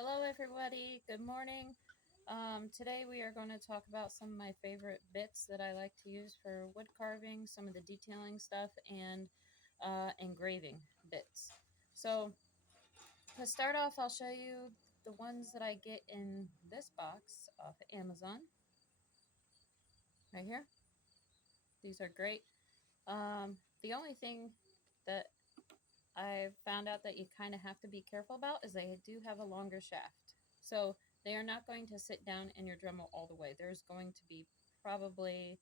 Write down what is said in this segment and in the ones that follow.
Hello, everybody. Good morning. Today we are going to talk about some of my favorite bits that I like to use for wood carving, some of the detailing stuff, and engraving bits. So, to start off, I'll show you the ones that I get in this box off of Amazon right here. These are great. The only thing that I found out that you kind of have to be careful about is they do have a longer shaft. So they are not going to sit down in your Dremel all the way. There's going to be probably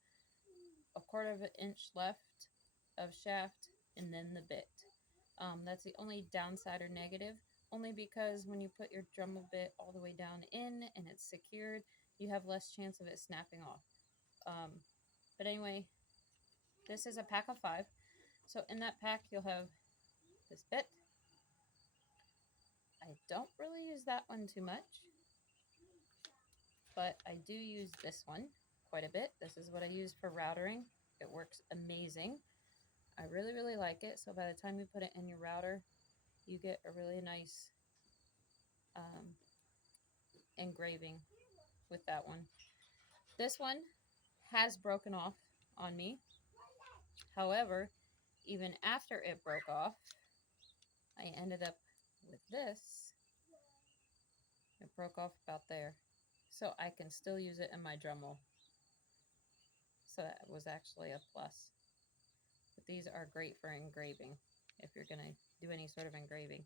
a quarter of an inch left of shaft and then the bit. That's the only downside or negative, only because when you put your Dremel bit all the way down in and it's secured, you have less chance of it snapping off. Um, but anyway, this is a pack of 5. So in that pack, you'll have this bit. I don't really use that one too much, but I do use this one quite a bit. This is what I use for routering. It works amazing. I really, really like it. So by the time you put it in your router, you get a really nice um, engraving with that one. This one has broken off on me. However, even after it broke off, I ended up with this. It broke off about there. So I can still use it in my Dremel. So that was actually a plus. But these are great for engraving if you're going to do any sort of engraving.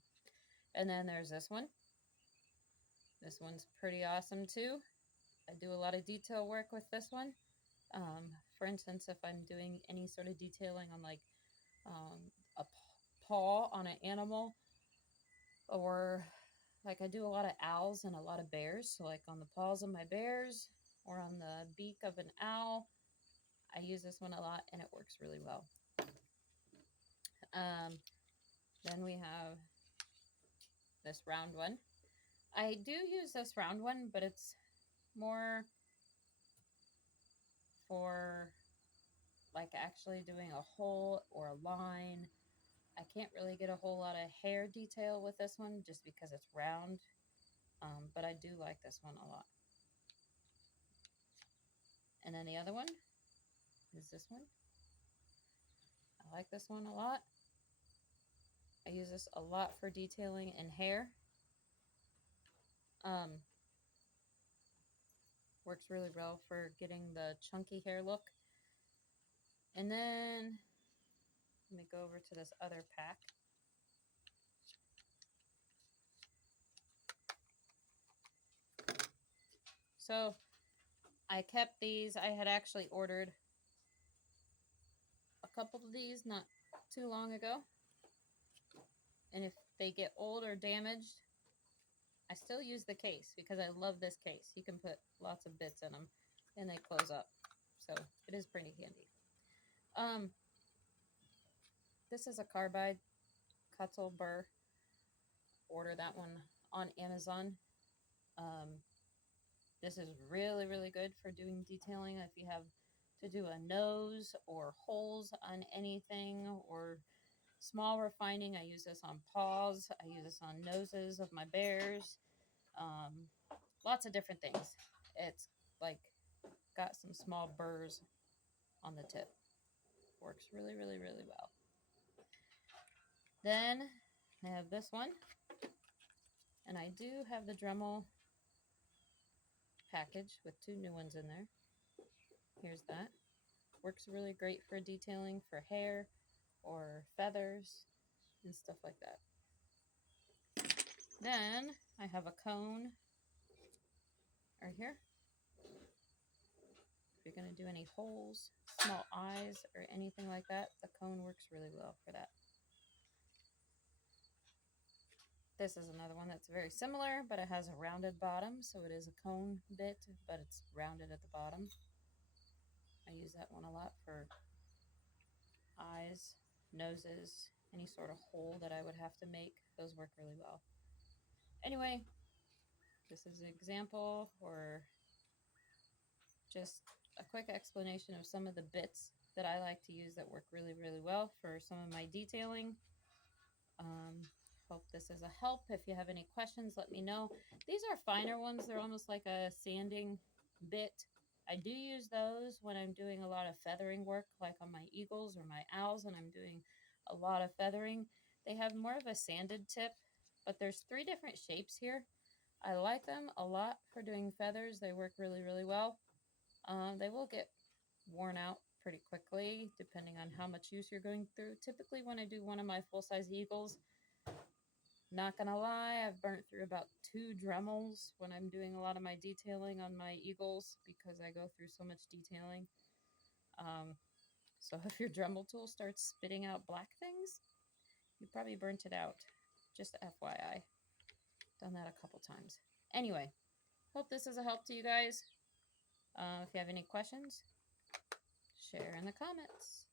And then there's this one. This one's pretty awesome too. I do a lot of detail work with this one. For instance, if I'm doing any sort of detailing on like a paw on an animal, or like I do a lot of owls and a lot of bears. So like on the paws of my bears or on the beak of an owl, I use this one a lot and it works really well. Um, then we have this round one. I do use this round one, but it's more for like actually doing a hole or a line. I can't really get a whole lot of hair detail with this one just because it's round, but I do like this one a lot. And then the other one is this one. I like this one a lot. I use this a lot for detailing and hair. Um, Works really well for getting the chunky hair look. And then let me go over to this other pack. So I kept these. I had actually ordered a couple of these not too long ago. And if they get old or damaged, I still use the case because I love this case. You can put lots of bits in them and they close up. So it is pretty handy. This is a carbide Cutzel burr. Order that one on Amazon. Um, this is really, really good for doing detailing. If you have to do a nose or holes on anything or small refining, I use this on paws. I use this on noses of my bears. Um, Lots of different things. It's like got some small burrs on the tip. Works really, really, really well. Then I have this one. And I do have the Dremel package with 2 new ones in there. Here's that. Works really great for detailing for hair or feathers and stuff like that. Then I have a cone right here. If you're going to do any holes, small eyes, or anything like that, the cone works really well for that. This is another one that's very similar, but it has a rounded bottom, so it is a cone bit, but it's rounded at the bottom. I use that one a lot for eyes, noses, any sort of hole that I would have to make. Those work really well. Anyway, this is an example or just a quick explanation of some of the bits that I like to use that work really, really well for some of my detailing. Hope this is a help. If you have any questions, let me know. These are finer ones. They're almost like a sanding bit. I do use those when I'm doing a lot of feathering work, like on my eagles or my owls, and I'm doing a lot of feathering. They have more of a sanded tip, but there's 3 different shapes here. I like them a lot for doing feathers. They work really, really well. They will get worn out pretty quickly depending on how much use you're going through. Typically, when I do one of my full-size eagles, not gonna lie, I've burnt through about 2 Dremels when I'm doing a lot of my detailing on my eagles because I go through so much detailing. Um, so if your Dremel tool starts spitting out black things, you probably burnt it out. Just FYI. Done that a couple times. Anyway, hope this is a help to you guys. If you have any questions, share in the comments.